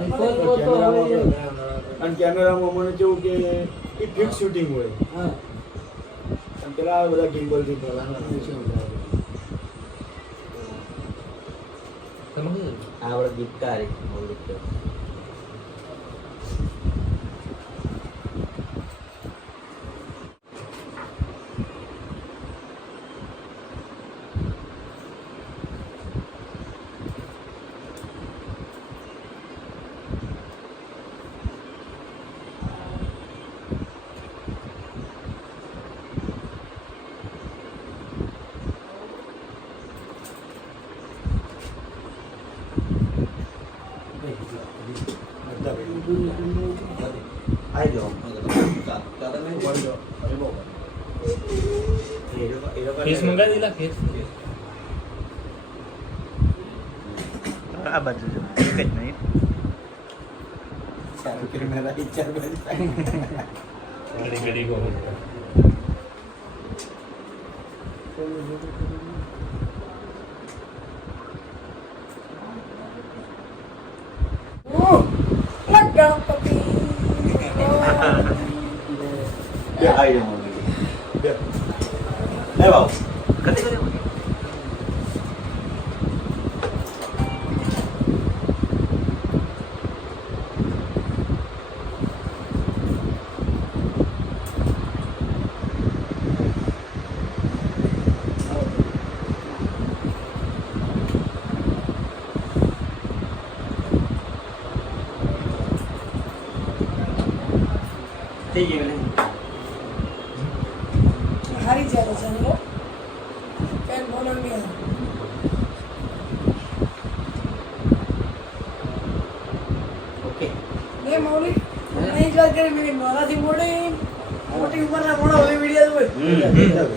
તો તો હવે- અને કેમેરામાં મને કેવું કે એ ફિક્સ શૂટિંગ હોય. પેલા બધા ગિમ્બલથી પેલા શું થાય? આવડે આવી જાઓ ફેસ મંગાવી દીધા ફેસ આ બાજુ જો એક જ નહીં. કેમેરા પિક્ચર ઘડી ઘડી કહો બે આવી જાઓ બે. લે બાબુ કદી કદી થઈ ગયું ને હારી જાય છે એનો પેન બોલરની આવે. ઓકે ને મૌલિક મેં જ વાત કરી મેં કીધું મારાથી મોટી મોટી ઉંમરના મોણા હોય વીડિયો હોય બધા. ફૂલ ફેમિલી આપણે ફેમિલી હંગત બેઠો જોવે ને તો વીડિયો મજા નહીં આવે. ફૂલ કલેક્શન હા,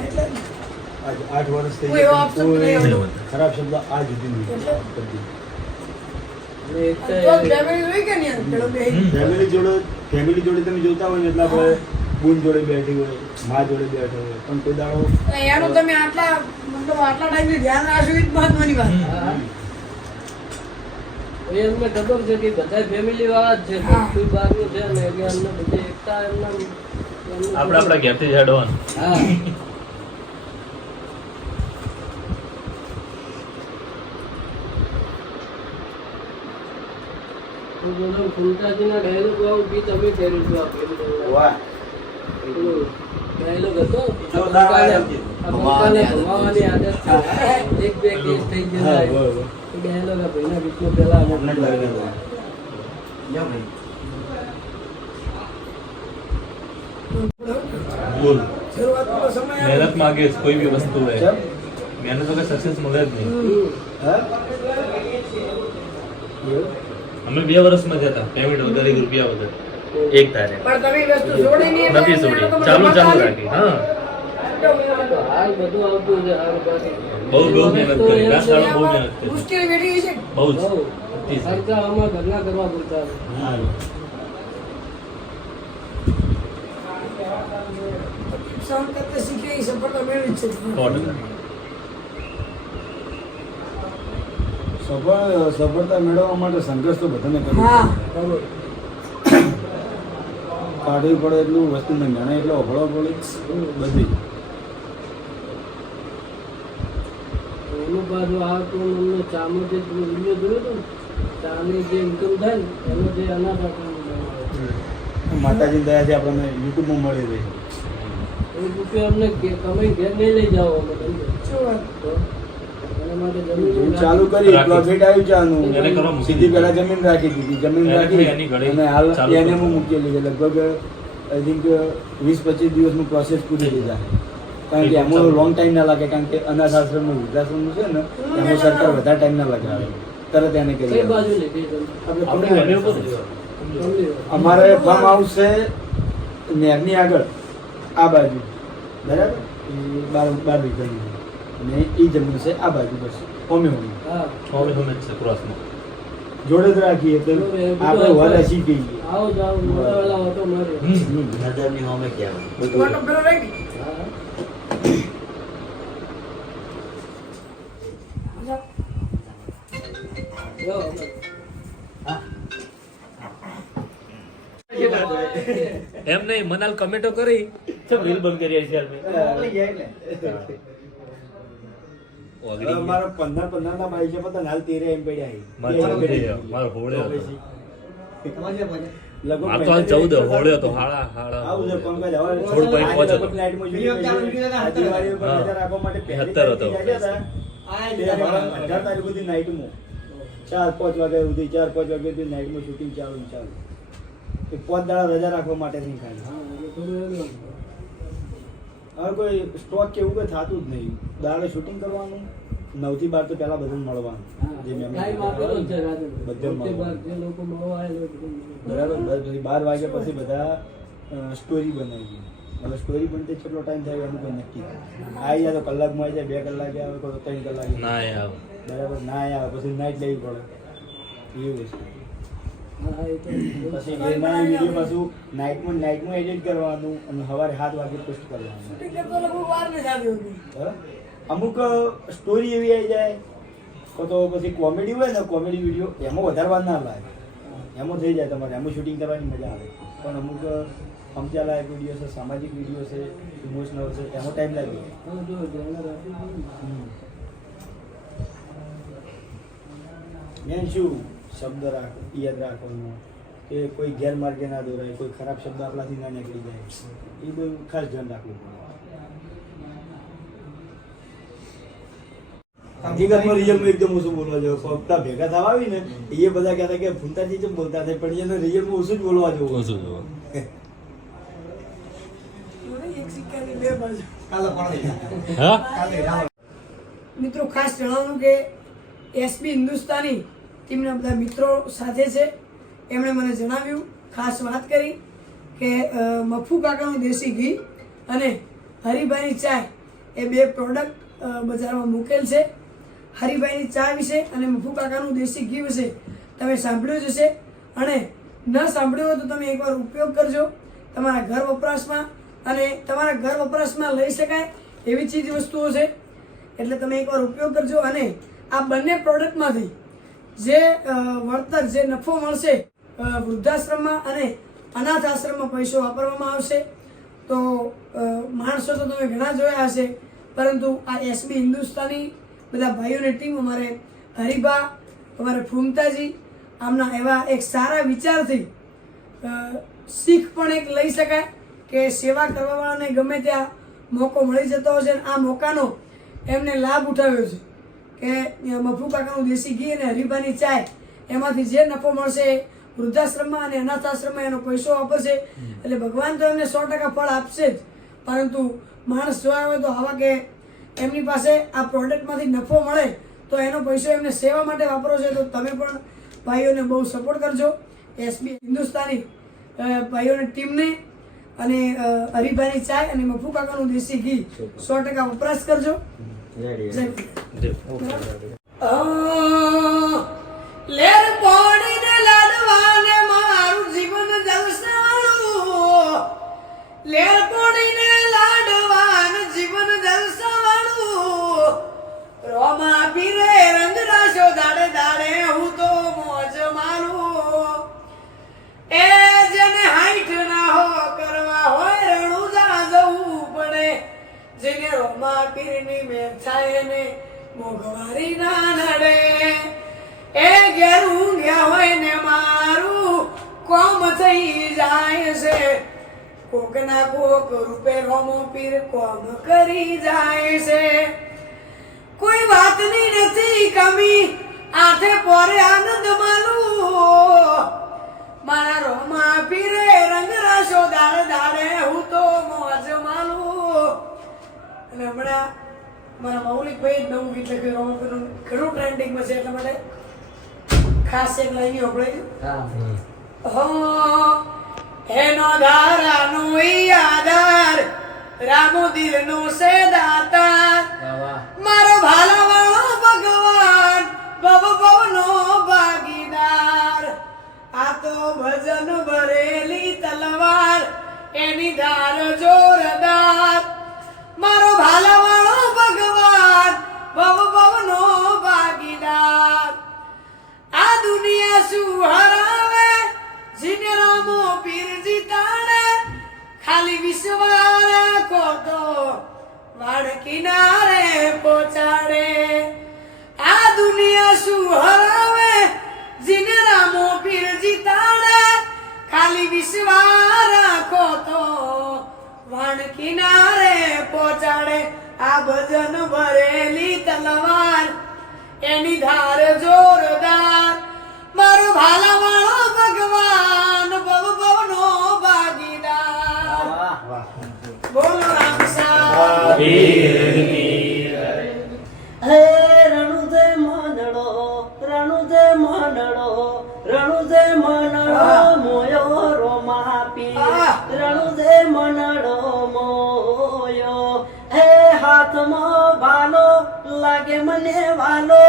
એટલે જ. આજ આઠ વર્ષ થઈ ખરાબ શબ્દ આ ફેમિલી હોય કે નહીં પેલો બે. ફેમિલી જોડે ફેમિલી જોડે તમે જોતા હોય ને એટલે આપણે બુન જોડે બેઠી હોય મા જોડે બેઠો હોય. પણ કોઈ દાડો એનું તમે આટલા મતલબ આટલા ટાઈમ ધ્યાન રાખશો એ જ મહત્વની વાત. એ અમને ખબર છે કે બધા ફેમિલી વાળા જ છે. કોઈ બહારનું છે ને એટલે અમને બધી એકતા એમના આપણે આપણા ઘેરથી જ હા. ફૂલકાજીના dialogue વાળું ગીત અમે કર્યું હતું આ વાહ. હતો. આદત છે. એક બે કેસ થઈ ભાઈના પહેલા અમને જ લાગી બોલ. સમય આવે. મહેનત માંગે છે કોઈ બી વસ્તુ હોય? મહેનત વગર સક્સેસ મળે જ નહીં? અમે બે વર્ષમાં જતા પેમેન્ટ વધારે એક રૂપિયા વધારે. એક તારે પણ તમે વસ્તુ છોડી નહીં નથી છોડી. ચાલુ ચાલુ રાખી. હા. હાલ બધું આવતું છે હાલ બાકી બહુ બહુ મહેનત કરી એમ લાસ્ટ છે, વાળો બહુ મહેનત કરી. મુશ્કેલી વેઠી છે. બહુ જ. બહુ. અતિ જ. ખર્ચા આમાં ઘરના કરવા પડતા હા સહન કરતા શીખે સફળતા મેળવી છે. સફળ સફળતા મેળવવા માટે સંઘર્ષ તો બધાને કરવો. કાઢવી પડે એટલું વસ્તુ ને જાણે એટલો અભળો પડે. બધી. એનું પાછું આ તો અમને ચાનો જે વીડિયો જોયો હતો ચાની જે ઇન્કમ થાય ને એનો જે અનાથ આપણને. માતાજી દયાથી આપણને યુટ્યુબમાં મળી રહી. એ રૂપિયા અમને કે- તમે ઘેર નહીં લઈ જાઓ અમે તમને. ચાલુ કરી રાખી. આવ્યું ચાનું મૂકી સીધી દીધી. જમીન રાખી દીધી. જમીન રાખી અને હાલ એને હું મૂકેલી લીધી લગભગ આઈ થિંક વીસ પચીસ દિવસનું પ્રોસેસ પૂરી થઈ જાય. કારણ કે એમાં લોંગ ટાઈમ ના લાગે કારણ કે અનાથ આશ્રમનું વૃદ્ધાશ્રમનું છે ને એમાં સરકાર વધારે ટાઈમ ના લગાવે તરત એને કરી. અમારે ફાર્મ હાઉસ છે નેરની આગળ આ બાજુ. બરાબર? એ બાર બાર વીઘાની. અને એ જમીન છે આ બાજુ બસ. હોમે હોમે. હોમે છે ક્રોસમાં જોડે જ રાખીએ તો આપણે વાલા શીખી હસી ગઈ આવો વાલા ઓટો મારે. હમ. નજરની હોમે કહેવાય ટોમેટો પેલો રહી ગઈ. હા જો એમ નહીં મનાલ કમેન્ટો કરી ચમ રીલ બંધ કરી છે મોકલી જાય ને હવે મારા પંદર પંદર ના બાઈક છે પતા હાલ તેરે એમ પડ્યા છે. મારે ચૌદ છે, મારો હોળે હતો. તો હાલ ચૌદ હોળે હતો હાળા હાળા આવું છે પંકજ હવે સોળ point પાંચ હતો. લગભગ નાઇટમાં જોઈએ છે. આ દિવાળી ઉપર નજર રાખવા માટે પહેલી હતો. તારીખે જાગ્યા હતા. તે અમારા અઢાર તારીખ સુધી નાઇટમાં ચાર પાંચ વાગ્યા સુધી ચાર પાંચ વાગ્યા સુધી નાઇટમાં શૂટિંગ ચાલુ ચાલુ. એ પાંચ દાડા રજા રાખવા માટે નહીં ખાલી. હવે કોઈ સ્ટોક કે એવું કંઈ થતું જ નહીં. દાડે શૂટિંગ કરવાનું નવથી બાર તો પહેલા બધાને મળવાનું. જે મેં ટાઈમ જ બધે મળવાનું. બરાબર બાર વાગ્યા પછી બધા સ્ટોરી બનાવી હવે સ્ટોરી બનતે કેટલો ટાઈમ થાય એનું કોઈ નક્કી આવી જાય તો કલાકમાં આવી જાય બે કલાકે આવે કોઈ ત્રણ કલાકે. ના આવે. બરાબર ના આવે. પછી નાઇટ લેવી પડે. એવું તો પછી વીડિયો પાછું નાઇટમાં નાઇટમાં એડિટ કરવાનું અને સવારે સાત વાગે પોસ્ટ કરવાનું? અમુક સ્ટોરી એવી આવી જાય. કો તો પછી કોમેડી હોય ને કોમેડી વીડિયો એમાં વધારે ના લાગે. એમાં થઈ જાય તમારે. એમાં શૂટિંગ કરવાની મજા આવે. પણ અમુક સમજ્યા લાયક વીડિયો છે સામાજિક વીડિયો છે ઇમોશનલ છે એમાં ટાઈમ લાગે હા, જો ધ્યાન રાખવું પડે ને. મેન શું શબ્દ રાખ યાદ રાખવાનો? કે કોઈ ગેરમાર્ગે ના દોરાય કોઈ ખરાબ શબ્દ આપણાથી ના નીકળી જાય. એ બધું ખાસ ધ્યાન રાખવું હકીકતમાં રિયલમાં એકદમ ઓછું બોલવા જવું ફક્ત ભેગા થવા આવી ને એ બધા કહેતા કે ફૂંતાજી જ બોલતા થાય? પણ એને રિયલમાં ઓછું જ બોલવા જવું ઓછું જોવા એક સિક્કાની બે બાજુ. હા મિત્રો ખાસ જણાવવાનું કે એસબી હિન્દુસ્તાની ટીમના બધા મિત્રો સાથે છે. એમણે મને જણાવ્યું ખાસ વાત કરી કે મફુ કાકાનું દેશી ઘી અને હરિભાઈની ચાય એ બે પ્રોડક્ટ બજારમાં મૂકેલ છે. હરિભાઈની ચા વિશે અને મફુ કાકાનું દેશી ઘી વિશે તમે સાંભળ્યું જ હશે. અને ન સાંભળ્યું હોય તો તમે એકવાર ઉપયોગ કરજો. તમારા ઘર વપરાશમાં અને તમારા ઘર વપરાશમાં લઈ શકાય એવી ચીજ વસ્તુઓ છે. એટલે તમે એકવાર ઉપયોગ કરજો અને આ બંને પ્રોડક્ટમાંથી જે વળતર, જે નફો મળશે વૃદ્ધાશ્રમમાં અને અનાથ આશ્રમમાં પૈસો વાપરવામાં આવશે. તો માણસો તો તમે ઘણા જોયા હશે, પરંતુ આ એસબી હિન્દુસ્તાની બધા ભાઈઓની ટીમ અમારે હરિભા, અમારે ફૂમતાજી, આમના એવા એક સારા વિચારથી શીખ પણ એક લઈ શકાય. કે સેવા કરવાવાળાને ગમે ત્યાં મોકો મળી જતો હોય છે આ મોકાનો એમને લાભ ઉઠાવ્યો છે. કે મફુ કાકાનું દેશી ઘી અને હરીફાની ચાય, એમાંથી જે નફો મળશે વૃદ્ધાશ્રમમાં અને અનાથાશ્રમમાં એનો પૈસો વાપરશે એટલે ભગવાન તો એમને સો ટકા ફળ આપશે જ. પરંતુ માણસ જોયા હોય તો આવા કે એમની પાસે આ પ્રોડક્ટમાંથી નફો મળે તો એનો પૈસો એમને સેવા માટે વાપરો છે તો તમે પણ ભાઈઓને બહુ સપોર્ટ કરજો. એસબી હિન્દુસ્તાની ભાઈઓની ટીમને અને અ, ચાય અને મફુ કાકાનું દેશી ઘી. સો ટકા વપરાશ કરજો. લેર પાણીને લાડવાને મારું જીવન જલસાવાળું. લેર પાણીને લાડવાન જીવન જલસાવાળું. રોમા પીરે રંગ રાશો દાડે દાડે. મેં મોઘવારી ના નડે. એ ઘેર ઊંઘ્યા હોય ને મારું કોમ થઈ જાય છે. કોક ના કોક રૂપે રોમો પીર કોમ કરી જાય છે. કોઈ વાતની નથી કમી, આથે પોરે આનંદ માનું મારા રોમા પીરે રંગ રાશો દાડે દાડે હું તો મોજ અને હમણાં મારા મૌલિકભાઈ જ નવું ગીત લખ્યું રોમા પીરનું ઘણું ટ્રેન્ડિંગમાં છે એટલા માટે ખાસ એક લાઈન આપણે હો. એનો ધારાનો આધાર રામો દિલનો સે દાતા મારો ભાલાવાળો ભગવાન ભવ ભવનો ભાગીદાર. આ તો ભજન ભરેલી તલવાર એની ધાર જોરદાર રાખો તો વાડ કિનારે પહોંચાડે. આ દુનિયા શું હરાવે? જીને રામો પીર જીતાડે. ખાલી વિશ્વારા તો વાડ કિનારે પહોંચાડે. આ ભજન ભરેલી તલવાર, એની ધાર જોરદાર. મારો ભાલાવાળો ભગવાન સાહેબ હે રણુદે મનડો રણુદે મનડો રણુદે મનડો મોયો રોમાપી. આહ! રણુદે મનડો મોયો. હે હાથમાં ભાલો લાગે મને વાલો.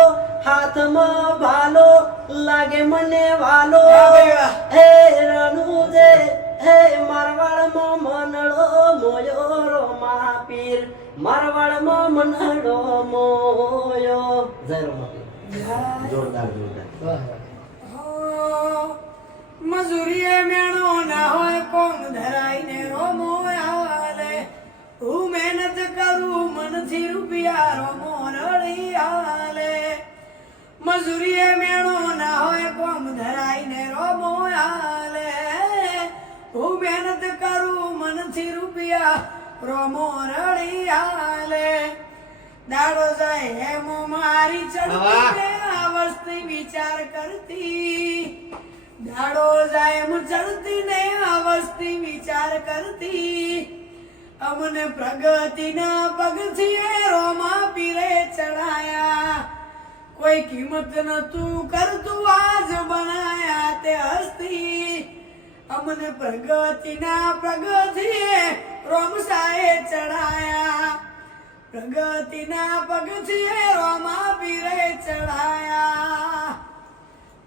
હાથમાં ભાલો લાગે મને વાલો. હે રણુદે હે મારવાડમાં મનળો મોયો મહાપીર. પીર મારવાડમાં મનળો મોયો. જય રોમા પીર જોરદાર જોરદાર. મજૂરીએ મેણો ના હોય કોણ ધરાઈને રોમો હાલે? હું મહેનત કરું મનથી રૂપિયા રોમો રડી આલે મજૂરીએ મેણો ના હોય કોમ ધરાઈને રોમો આલે હું મહેનત કરું મનથી રૂપિયા રોમો રડી હાલે. દાડો જાય હેમો મારી ચડતી ને અવસ્થી વિચાર કરતી. દાડો જાય એમ ચડતી ને અવસ્થી વિચાર કરતી. અમને પ્રગતિના પગથી રોમા પીરે ચડાયા. કોઈ કિંમત નતું કરતું આજ બનાયા તે હસ્તી. અમને પ્રગતિના પ્રગતિએ રોમસાએ ચડાયા પ્રગતિના પગથિયે રોમા પીરે ચડાયા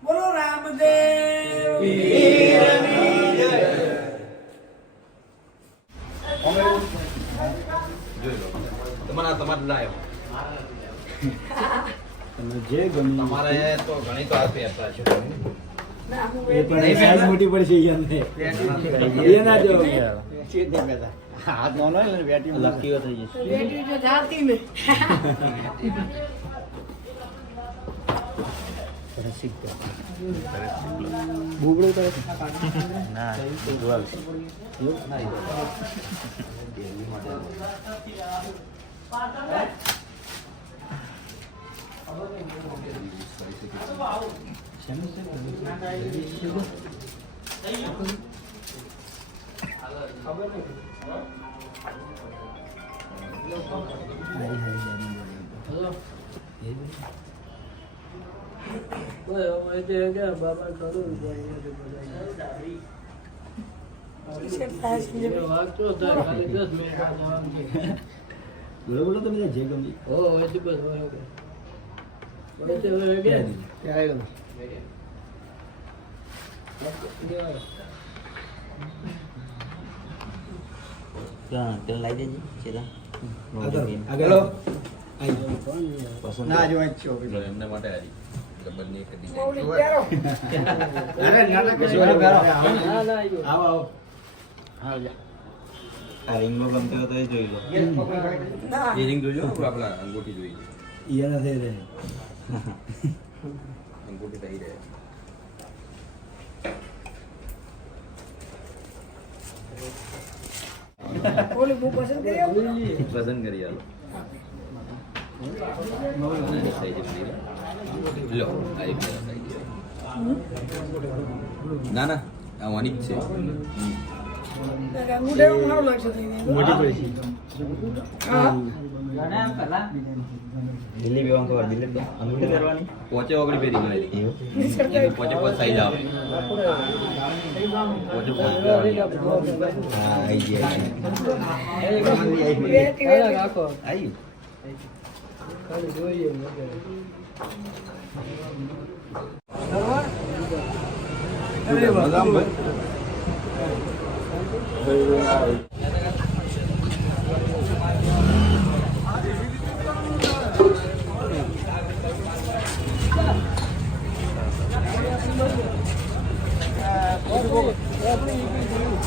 બોલો રામદેવ. તમારા તમારે લાયો. તમને જે ગમ્યું તમારે તો ઘણી તો આપી હતા છે. મોટી પડશે ઈ અમને એ ના જો હાથ નો ને બેટી લકીઓ થઈ જશે બેટી તો જાતી ને બુબળો કરે ના જોવા ઓય ઓય તે કે બાબા કરું જાય એ બધા એ વાંચો ખાલી 10 મિનિટ જવાનું છે બોલો બોલો તમને જે ગમી ઓ તો બસ હોય કે હોય તેલ લાવી દેજે સીધા આગળ ના જો છો એમને માટે આવી બંને જોઈ લો આપણા અંગૂઠી જોઈ ઈ એના થઈ રહે પસંદ કરી આલો ના ના આ વાની જ છે. મોટી પડી જલેબી વાંક વાર જલેબી અનુભવ કરવાની પોચે ઓગળી પેરી મળેલી પોચે પોચ થઈ જાવ પોચે પોચ હા આવી ગયા આવી જોઈએ બદામ ભાઈ 我不能意被人。